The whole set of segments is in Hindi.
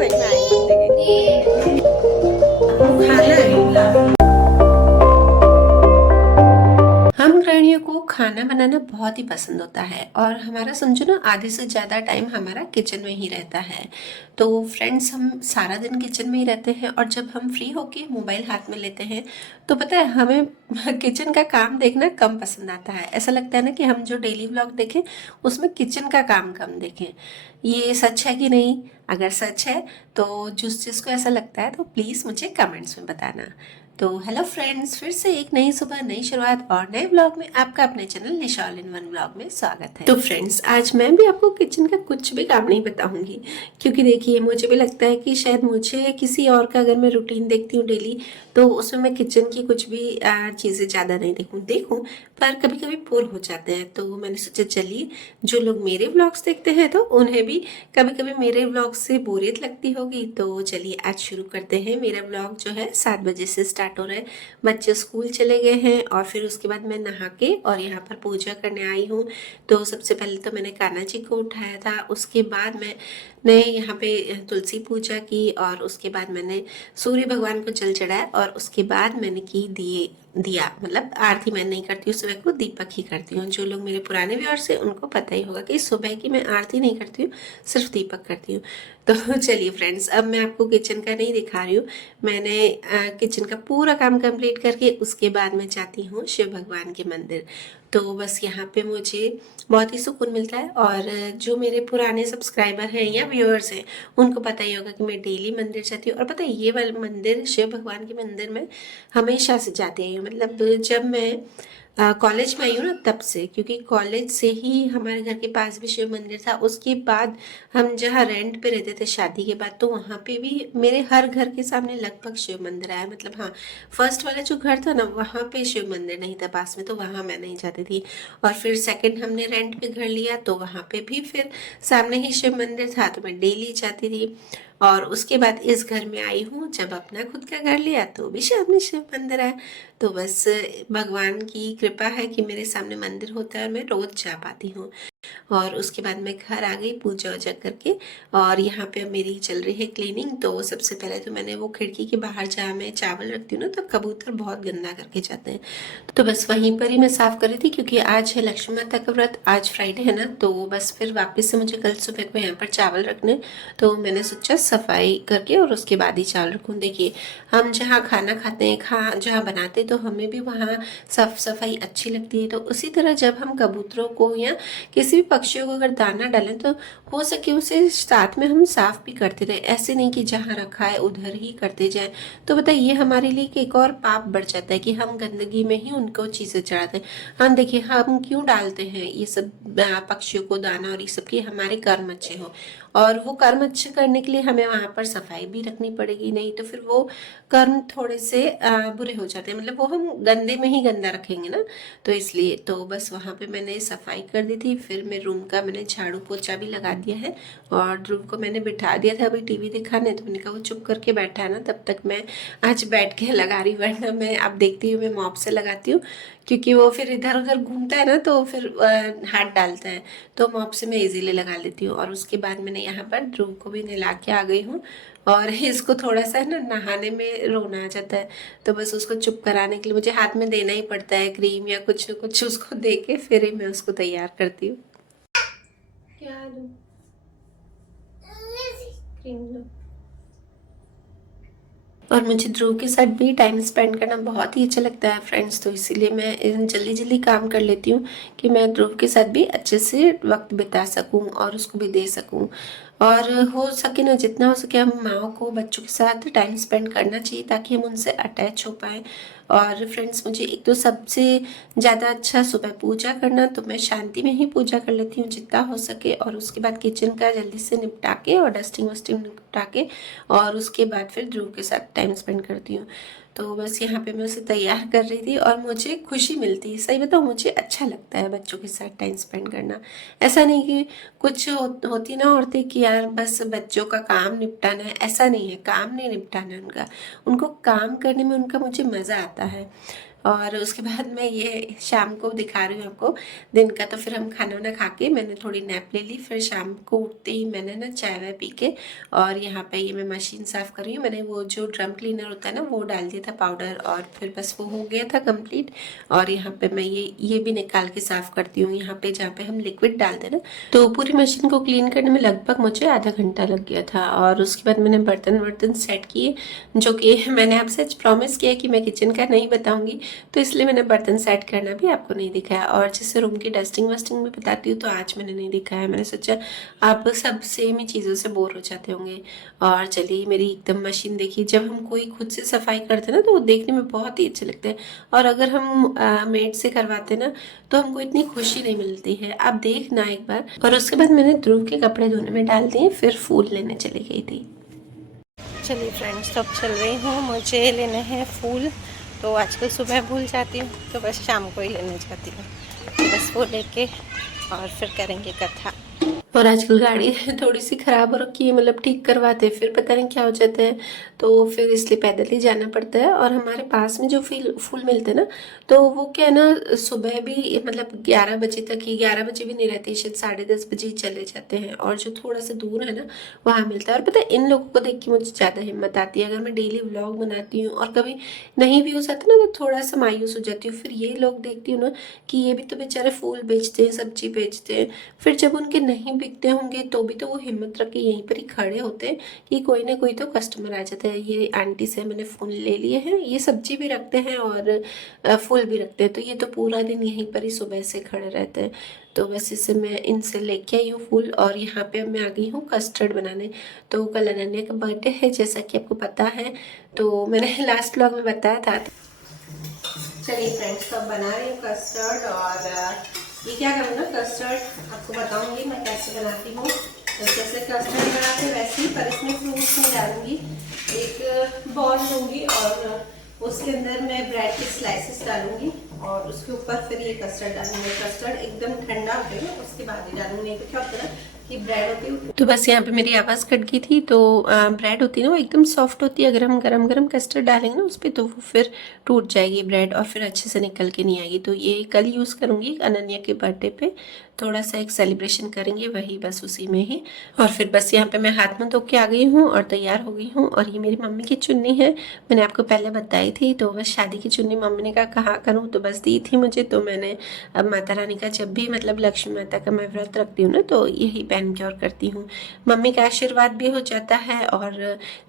सही में आएंगे जिंदगी। खाना है। हम गृहिणियों को खाना बनाना बहुत ही पसंद होता है और हमारा समझो ना आधे से ज़्यादा टाइम हमारा किचन में ही रहता है। तो फ्रेंड्स, हम सारा दिन किचन में ही रहते हैं और जब हम फ्री होके मोबाइल हाथ में लेते हैं तो पता है हमें किचन का काम देखना कम पसंद आता है। ऐसा लगता है ना कि हम जो डेली व्लॉग देखें उसमें किचन का काम कम देखें। ये सच है कि नहीं? अगर सच है तो जिस चीज़ को ऐसा लगता है तो प्लीज़ मुझे कमेंट्स में बताना। तो हेलो फ्रेंड्स, फिर से एक नई सुबह, नई शुरुआत और नए ब्लॉग में आपका अपने channel Nisha all in one blog में स्वागत है। तो फ्रेंड्स, आज मैं भी आपको किचन का कुछ भी काम नहीं बताऊंगी, क्योंकि देखिए मुझे भी लगता है कि शायद मुझे किसी और का अगर मैं रूटीन देखती हूँ डेली तो उसमें मैं किचन की कुछ भी चीज़ें ज़्यादा नहीं देखूँ पर कभी कभी बोर हो जाते हैं। तो मैंने सोचा चलिए, जो लोग मेरे व्लॉग्स देखते हैं तो उन्हें भी कभी कभी मेरे व्लॉग से बोरियत लगती होगी। तो चलिए आज शुरू करते हैं। मेरा व्लॉग जो है 7 बजे से स्टार्ट हो रहा है। बच्चे स्कूल चले गए हैं और फिर उसके बाद मैं नहा के और यहाँ पर पूजा करने आई हूँ। तो सबसे पहले तो मैंने कान्हा जी को उठाया था, उसके बाद मैंने यहाँ पे तुलसी पूजा की और उसके बाद मैंने सूर्य भगवान को जल चढ़ाया और उसके बाद मैंने की दिया मतलब आरती मैं नहीं करती हूँ, सुबह को दीपक ही करती हूँ। जो लोग मेरे पुराने व्यूअर्स हैं उनको पता ही होगा कि सुबह की मैं आरती नहीं करती हूँ, सिर्फ दीपक करती हूँ। तो चलिए फ्रेंड्स, अब मैं आपको किचन का नहीं दिखा रही हूँ। मैंने किचन का पूरा काम कंप्लीट करके उसके बाद मैं जाती हूँ शिव भगवान के मंदिर। तो बस यहाँ पे मुझे बहुत ही सुकून मिलता है और जो मेरे पुराने सब्सक्राइबर हैं या व्यूअर्स हैं उनको पता ही होगा कि मैं डेली मंदिर जाती हूँ। और पता है ये वाला मंदिर, शिव भगवान के मंदिर में हमेशा से जाती आई हूँ। मतलब जब मैं कॉलेज में आई हूँ ना तब से, क्योंकि कॉलेज से ही हमारे घर के पास भी शिव मंदिर था। उसके बाद हम जहाँ रेंट पे रहते थे शादी के बाद, तो वहाँ पे भी मेरे हर घर के सामने लगभग शिव मंदिर आया। मतलब हाँ, फर्स्ट वाला जो घर था ना वहाँ पे शिव मंदिर नहीं था पास में, तो वहाँ मैं नहीं जाती थी। और फिर सेकंड हमने रेंट पे घर लिया तो वहाँ पे भी फिर सामने ही शिव मंदिर था, तो मैं डेली जाती थी। और उसके बाद इस घर में आई हूँ, जब अपना खुद का घर लिया तो भी सामने शिव मंदिर है। तो बस भगवान की कृपा है कि मेरे सामने मंदिर होता है और मैं रोज जा पाती हूँ। और उसके बाद मैं घर आ गई पूजा वूजा करके और यहाँ पे अब मेरी चल रही है क्लीनिंग। तो सबसे पहले तो मैंने वो खिड़की के बाहर जहाँ मैं चावल रखती हूँ ना, तो कबूतर बहुत गंदा करके जाते हैं। तो बस वहीं पर ही मैं साफ कर रही थी, क्योंकि आज है लक्ष्मी माता का व्रत, आज फ्राइडे है ना। तो बस फिर वापस से मुझे कल सुबह को यहाँ पर चावल रखने, तो मैंने सोचा सफाई करके और उसके बाद ही चावल रखूँ। देखिए, हम जहाँ खाना खाते हैं, जहाँ बनाते हैं, तो हमें भी वहाँ साफ सफाई अच्छी लगती है। तो उसी तरह जब हम कबूतरों को या किसी भी पक्षियों को अगर दाना डालें तो हो सके उसे साथ में हम साफ भी करते रहे। ऐसे नहीं कि जहाँ रखा है उधर ही करते जाएं। तो बताइए, ये हमारे लिए एक और पाप बढ़ जाता है कि हम गंदगी में ही उनको चीज़ें चढ़ाते हैं। हम देखिए, हम क्यों डालते हैं ये सब पक्षियों को दाना और ये सब, कि हमारे कर्म अच्छे हो। और वो कर्म अच्छे करने के लिए हमें वहाँ पर सफाई भी रखनी पड़ेगी, नहीं तो फिर वो कर्म थोड़े से बुरे हो जाते हैं। मतलब वो हम गंदे में ही गंदा रखेंगे ना, तो इसलिए तो बस वहाँ पे मैंने सफाई कर दी थी। फिर मैं रूम का मैंने झाड़ू पोछा भी लगा दिया है और ध्रुव को मैंने बिठा दिया था अभी टीवी दिखाने। तो मैंने कहा वो चुप करके बैठा है ना, तब तक मैं आज बैठ के लगा रही, वरना मैं अब देखती हूँ मैं मॉप से लगाती हूँ, क्योंकि वो फिर इधर उधर घूमता है ना तो फिर हाथ डालता है। तो मॉप से मैं इजीली लगा लेती हूँ। और उसके बाद मैंने यहाँ पर ध्रुव को भी नहला के आ गई हूँ। और इसको थोड़ा सा ना नहाने में रोना आ जाता है, तो बस उसको चुप कराने के लिए मुझे हाथ में देना ही पड़ता है क्रीम या कुछ न कुछ उसको दे के फिर ही मैं उसको तैयार करती हूँ। क्या दूँ? क्रीम दो। और मुझे ध्रुव के साथ भी टाइम स्पेंड करना बहुत ही अच्छा लगता है फ्रेंड्स, तो इसीलिए मैं जल्दी जल्दी काम कर लेती हूँ कि मैं ध्रुव के साथ भी अच्छे से वक्त बिता सकूँ और उसको भी दे सकूँ। और हो सके ना, जितना हो सके हम माँओं को बच्चों के साथ टाइम स्पेंड करना चाहिए ताकि हम उनसे अटैच हो पाएँ। और फ्रेंड्स, मुझे एक तो सबसे ज़्यादा अच्छा सुबह पूजा करना, तो मैं शांति में ही पूजा कर लेती हूँ जितना हो सके। और उसके बाद किचन का जल्दी से निपटा के और डस्टिंग वस्टिंग निपटा के और उसके बाद फिर ध्रुव के साथ टाइम स्पेंड करती हूँ। तो बस यहाँ पे मैं उसे तैयार कर रही थी और मुझे खुशी मिलती है। सही बताऊँ, मुझे अच्छा लगता है बच्चों के साथ टाइम स्पेंड करना। ऐसा नहीं कि कुछ होती ना औरतें कि यार बस बच्चों का काम निपटाना है, ऐसा नहीं है। काम नहीं निपटाना है उनका, उनको काम करने में उनका मुझे मज़ा आता है। और उसके बाद मैं ये शाम को दिखा रही हूँ आपको दिन का। तो फिर हम खाना वाना खा के मैंने थोड़ी नैप ले ली, फिर शाम को उठते ही मैंने ना चाय वाय पी के और यहाँ पे ये मैं मशीन साफ़ कर रही हूँ। मैंने वो जो ड्रम क्लीनर होता है ना वो डाल दिया था पाउडर, और फिर बस वो हो गया था कंप्लीट। और यहाँ पे मैं ये भी निकाल के साफ़ करती हूँ, यहाँ पे जहाँ पे हम लिक्विड डालते हैं ना। तो पूरी मशीन को क्लीन करने में लगभग मुझे आधा घंटा लग गया था। और उसके बाद मैंने बर्तन वर्तन सेट किए, जो कि मैंने आपसे प्रॉमिस किया कि मैं किचन का नहीं बताऊंगी, तो इसलिए मैंने बर्तन सेट करना भी आपको नहीं दिखाया। और जैसे रूम की डस्टिंग वस्टिंग में बताती हूँ तो आज मैंने नहीं दिखाया। मैंने सोचा आप सब सेम ही चीज़ों से बोर हो जाते होंगे। और चलिए मेरी एकदम मशीन देखिए, जब हम कोई खुद से सफाई करते हैं ना तो वो देखने में बहुत ही अच्छे लगते हैं, और अगर हम मेड से करवाते ना तो हमको इतनी खुशी नहीं मिलती है। आप देखना एक बार। और उसके बाद मैंने ध्रुव के कपड़े धोने में डाल दिए, फिर फूल लेने चली गई थी। चलिए फ्रेंड्स, तो अब चल रही हूँ, मुझे लेने हैं फूल। तो आजकल सुबह भूल जाती हूँ तो बस शाम को ही लेने जाती हूँ। तो बस वो लेके और फिर करेंगे कथा। और आजकल गाड़ी थोड़ी सी ख़राब हो रखी है, मतलब ठीक करवाते फिर पता नहीं क्या हो जाता है, तो फिर इसलिए पैदल ही जाना पड़ता है। और हमारे पास में जो फूल मिलते हैं ना, तो वो क्या है ना, सुबह भी मतलब 11 बजे तक ही, 11 बजे भी नहीं रहती, शायद 10:30 बजे ही चले जाते हैं। और जो थोड़ा सा दूर है ना वहाँ मिलता है। और पता है इन लोगों को देख के मुझे ज़्यादा हिम्मत आती है। अगर मैं डेली व्लॉग बनाती हूँ और कभी नहीं भी हो जाता ना तो थोड़ा सा मायूस हो जाती हूँ। फिर ये लोग देखती हूँ ना कि ये भी तो बेचारे फूल बेचते हैं, सब्जी बेचते हैं, फिर जब उनके नहीं बिकते होंगे तो भी तो वो हिम्मत रख के यहीं पर ही खड़े होते हैं कि कोई ना कोई तो कस्टमर आ जाता है। ये आंटी से मैंने फूल ले लिए हैं, ये सब्जी भी रखते हैं और फूल भी रखते हैं, तो ये तो पूरा दिन यहीं पर ही सुबह से खड़े रहते हैं। तो बस इससे मैं इनसे लेके आई हूँ फूल। और यहाँ पे अब मैं आ गई हूँ कस्टर्ड बनाने। तो कल अनन्या का बर्थडे है जैसा कि आपको पता है, तो मैंने लास्ट व्लॉग में बताया था। चलिए फ्रेंड्स, तो अब बना रही हूँ कस्टर्ड। और ये क्या करूँ ना, कस्टर्ड आपको बताऊंगी मैं कैसे बनाती हूँ। तो जैसे कस्टर्ड बनाते हैं वैसे ही, पर इसमें फ्रूट्स नहीं डालूंगी। एक बॉल लूँगी और उसके अंदर मैं ब्रेड के स्लाइसेस डालूंगी और उसके ऊपर फिर ये कस्टर्ड डालूंगी। कस्टर्ड एकदम ठंडा हो जाएगा उसके बाद ही डालूंगी, नहीं तो क्या होता है ना कि ब्रेड होती है। तो बस यहाँ पे मेरी आवाज़ कट गई थी। तो ब्रेड होती है ना वो एकदम सॉफ्ट होती है, अगर हम गरम गरम कस्टर्ड डालेंगे ना उस पर तो वो फिर टूट जाएगी ब्रेड और फिर अच्छे से निकल के नहीं आएगी। तो ये कल यूज़ करूँगी अनन्या के बर्थडे पे, थोड़ा सा एक सेलिब्रेशन करेंगे वही, बस उसी में ही। और फिर बस यहाँ पे मैं हाथ मुँह धो के आ गई हूँ और तैयार हो गई हूँ। और ये मेरी मम्मी की चुन्नी है, मैंने आपको पहले बताई थी। तो बस शादी की चुन्नी मम्मी ने कहा कहाँ करूँ, तो बस दी थी मुझे। तो मैंने अब माता रानी का जब भी मतलब लक्ष्मी माता का मैं व्रत रखती हूँ ना तो यही पहन के और करती हूँ। मम्मी का आशीर्वाद भी हो जाता है और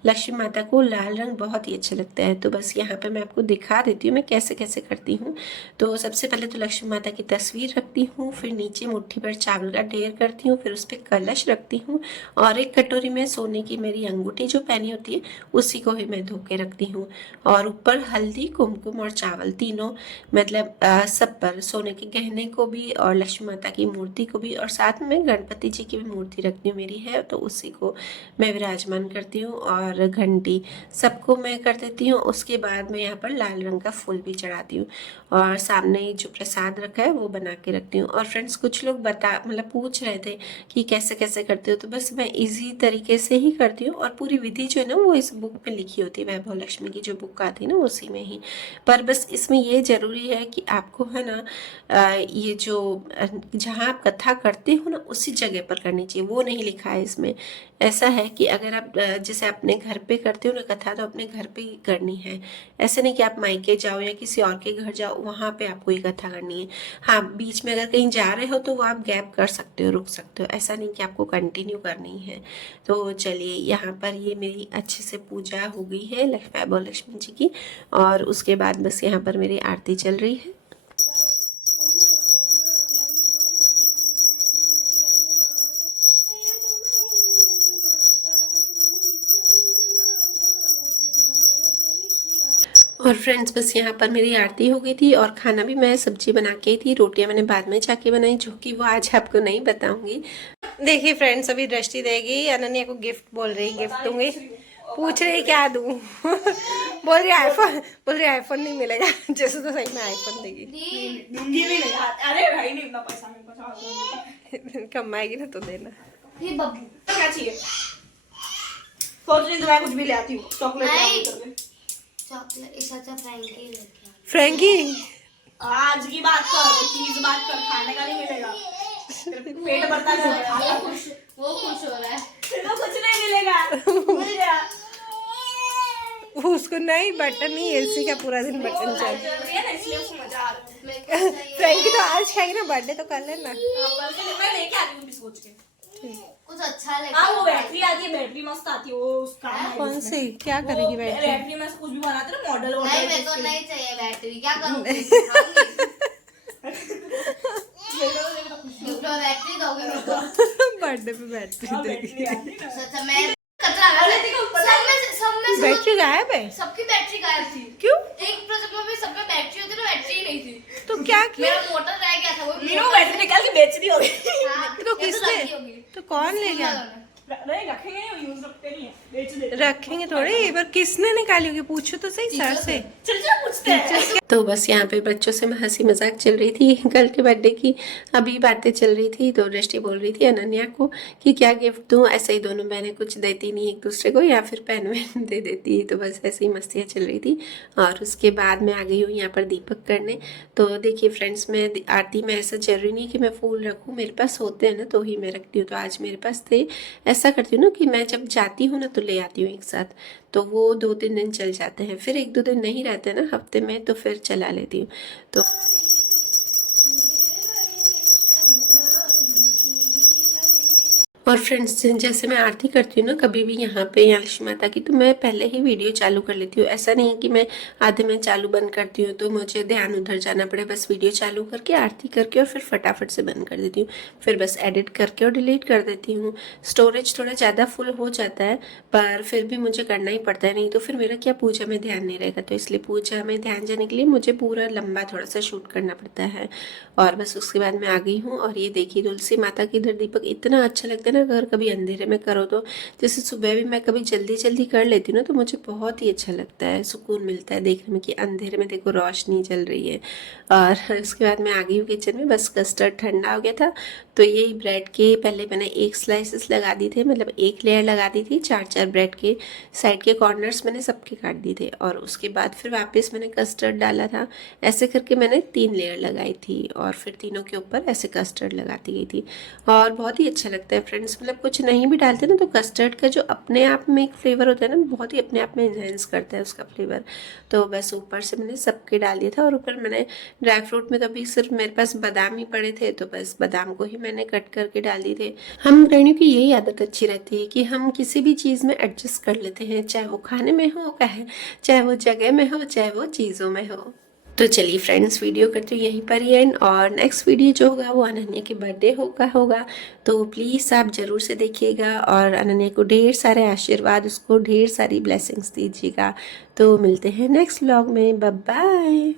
लक्ष्मी माता को लाल रंग बहुत ही अच्छा लगता है। तो बस यहाँ पे मैं आपको दिखा देती हूँ मैं कैसे कैसे करती हूँ। तो सबसे पहले तो लक्ष्मी माता की तस्वीर रखती हूँ, फिर नीचे मुट्ठी भर चावल का ढेर करती हूँ, फिर उस पर कलश रखती हूँ और एक कटोरी में सोने की मेरी अंगूठी जो पहनी होती है उसी को ही मैं धो के रखती हूँ। और ऊपर हल्दी, कुमकुम और चावल तीनों मतलब सब पर, सोने के गहने को भी और लक्ष्मी माता की मूर्ति को भी, और साथ में गणपति जी की भी मूर्ति रखती हूँ मेरी है तो उसी को मैं विराजमान करती हूँ। और घंटी सबको मैं कर देती हूँ। उसके बाद मैं यहाँ पर लाल रंग का फूल भी चढ़ाती हूँ और सामने जो प्रसाद रखा है वो बना के रखती हूँ। और फ्रेंड्स कुछ लोग मतलब पूछ रहे थे कि कैसे कैसे करते हो, तो बस मैं इजी तरीके से ही करती हूँ। और पूरी विधि जो है ना वो इस बुक में लिखी होती है, वैभव लक्ष्मी की जो बुक आती है ना उसी में ही। पर बस इसमें ये ज़रूरी है कि आपको है ना ये जो जहाँ आप कथा करते हो ना उसी जगह पर करनी चाहिए, वो नहीं लिखा है इसमें। ऐसा है कि अगर आप जैसे अपने घर पे करते हो ना कथा तो अपने घर पे ही करनी है, ऐसे नहीं कि आप मायके जाओ या किसी और के घर जाओ वहाँ पे आपको ये कथा करनी है। हाँ, बीच में अगर कहीं जा रहे हो तो वो आप गैप कर सकते हो, रुक सकते हो, ऐसा नहीं कि आपको कंटिन्यू करनी है। तो चलिए यहाँ पर ये मेरी अच्छे से पूजा हो गई है वैभव लक्ष्मी जी की। और उसके बाद बस यहाँ पर मेरी आरती चल रही है। और फ्रेंड्स बस यहाँ पर मेरी आरती हो गई थी और खाना भी मैं सब्जी बना के थी, रोटियां मैंने बाद में जाके बनाई जो कि वो आज आपको नहीं बताऊंगी। देखिए फ्रेंड्स, अभी दृष्टि देगी, अनन्या को गिफ्ट बोल रही, गिफ्ट दूंगी, पूछ रही क्या दूं बोल रही आईफोन, बोल रही आईफोन नहीं मिलेगा जैसे तो सही में आईफोन देगी। अरे भाई नहीं, इतना पैसा मेरे पास कमाएगी ना तो देना। ये बब्बू क्या चाहिए? सोच रही तो मैं कुछ भी ले आती हूँ, चॉकलेट चॉकलेट। इस अच्छा फ्रैंकी लेके फ्रैंकी आज की बात कर, चीज बात कर, खाने का नहीं मिलेगा। पेट भरता है, वो खुश हो रहा है। तेरे को कुछ नहीं मिलेगा, मिल गया। उसको नहीं बटन नहीं, एलसी का पूरा दिन बटन चल रही है ना, इसलिए उसको मजा आ रहा है। फ्रैंकी तो आज खाएगी ना, बर्थडे तो कर लेना। कल के लिए मैं लेके आती हूँ सोच के। कुछ अच्छा लगे। हाँ वो बैटरी आती है, बैटरी मस्त आती है, वो उसका है कौन उसमें। सी क्या करेगी बैटरी? बैटरी में से कुछ भी बनाते हैं ना, मॉडल नहीं वॉडल। मेरे को नहीं चाहिए बैटरी, क्या करूँगी? खाऊंगी। बैटरी दोगे मेरे को? बर्थडे पे बैटरी हाँ, देगी। बैटरी आती है ना। अच्छा मैं कचरा सब में बैटरी गायब है सबकी बैटरी गायब थी। क्यों? एक प्रोजेक्ट में भी सब में बैटरी होती ना, बैटरी ही नहीं थी। तो क्या किया? मेरा मोटर रह गया था, वो मीनू बैटरी निकाल के बेच दी होगी। हाँ, तो किसने? लगी होगी। तो कौन ले गया? नहीं रखेंगे नहीं, यूज रखते नहीं है, बेच देते हैं। रखेंगे थोड़ी, एक बार किसने निकाली होगी? पूछो तो सही सर से। चल चल पूछते हैं। तो बस यहाँ पे बच्चों से हंसी मजाक चल रही थी कल के बर्थडे की, अभी बातें चल रही थी। तो दृष्टि बोल रही थी अनन्या को कि क्या गिफ्ट दूँ, ऐसे ही दोनों बहनें कुछ देती नहीं एक दूसरे को, या फिर पेन वेन दे देती। तो बस ऐसे ही मस्तियाँ चल रही थी। और उसके बाद मैं आ गई हूँ यहाँ पर दीपक करने। तो देखिए फ्रेंड्स, मैं आरती में ऐसा जरूरी नहीं कि मैं फूल रखूँ, मेरे पास होते हैं ना तो ही मैं रखती हूँ। तो आज मेरे पास थे, ऐसा करती हूँ ना कि मैं जब जाती हूँ ना तो ले आती हूँ एक साथ, तो वो 2-3 दिन चल जाते हैं। फिर 1-2 दिन नहीं रहते ना हफ्ते में, तो फिर चला लेती हूँ। तो और फ्रेंड्स, जैसे मैं आरती करती हूँ ना कभी भी यहाँ पे यहाँ लक्ष्मी माता की, तो मैं पहले ही वीडियो चालू कर लेती हूँ। ऐसा नहीं कि मैं आधे में चालू बंद करती हूँ तो मुझे ध्यान उधर जाना पड़े। बस वीडियो चालू करके आरती करके और फिर फटाफट से बंद कर देती हूँ। फिर बस एडिट करके और डिलीट कर देती हूँ। स्टोरेज थोड़ा ज़्यादा फुल हो जाता है, पर फिर भी मुझे करना ही पड़ता है, नहीं तो फिर मेरा क्या पूजा में ध्यान नहीं रहेगा। तो इसलिए पूजा में ध्यान जाने के लिए मुझे पूरा लंबा थोड़ा सा शूट करना पड़ता है। और बस उसके बाद मैं आ गई हूँ। और ये देखिए तुलसी माता की इधर दीपक इतना अच्छा लगता है ना, अगर कभी अंधेरे में करो तो। जैसे सुबह भी मैं कभी जल्दी जल्दी कर लेती हूँ ना, तो मुझे बहुत ही अच्छा लगता है, सुकून मिलता है देखने में कि अंधेरे में देखो रोशनी जल रही है। और उसके बाद मैं आ गई हूँ किचन में। बस कस्टर्ड ठंडा हो गया था, तो यही ब्रेड के पहले मैंने 1 स्लाइसेस लगा दी थे, मतलब 1 लेयर लगा दी थी। 4-4 ब्रेड के साइड के कॉर्नर्स मैंने सबके काट दिए थे। और उसके बाद फिर वापस मैंने कस्टर्ड डाला था। ऐसे करके मैंने 3 लेयर लगाई थी, और फिर तीनों के ऊपर ऐसे कस्टर्ड लगाती गई थी। और बहुत ही अच्छा लगता है फ्रेंड्स, मतलब कुछ नहीं भी डालते ना तो कस्टर्ड का जो अपने आप में एक फ्लेवर होता है ना, बहुत ही अपने आप में इन्हेंस करता है उसका फ्लेवर। तो बस ऊपर से मैंने सबके डाल दिया था। और ऊपर मैंने ड्राई फ्रूट में तो अभी सिर्फ मेरे पास बादाम ही पड़े थे, तो बस बादाम को ही मैंने कट करके डाल दिए थे। हम गृहिणियों की यही आदत अच्छी रहती है कि हम किसी भी चीज़ में एडजस्ट कर लेते हैं, चाहे वो खाने में हो, चाहे वो जगह में हो, चाहे वो चीज़ों में हो। तो चलिए फ्रेंड्स, वीडियो करती हूँ यहीं पर ही एंड। और नेक्स्ट वीडियो जो होगा वो अनन्या के बर्थडे होगा, तो प्लीज़ आप ज़रूर से देखिएगा। और अनन्या को ढेर सारे आशीर्वाद, उसको ढेर सारी ब्लेसिंग्स दीजिएगा। तो मिलते हैं नेक्स्ट व्लॉग में, बाय बाय।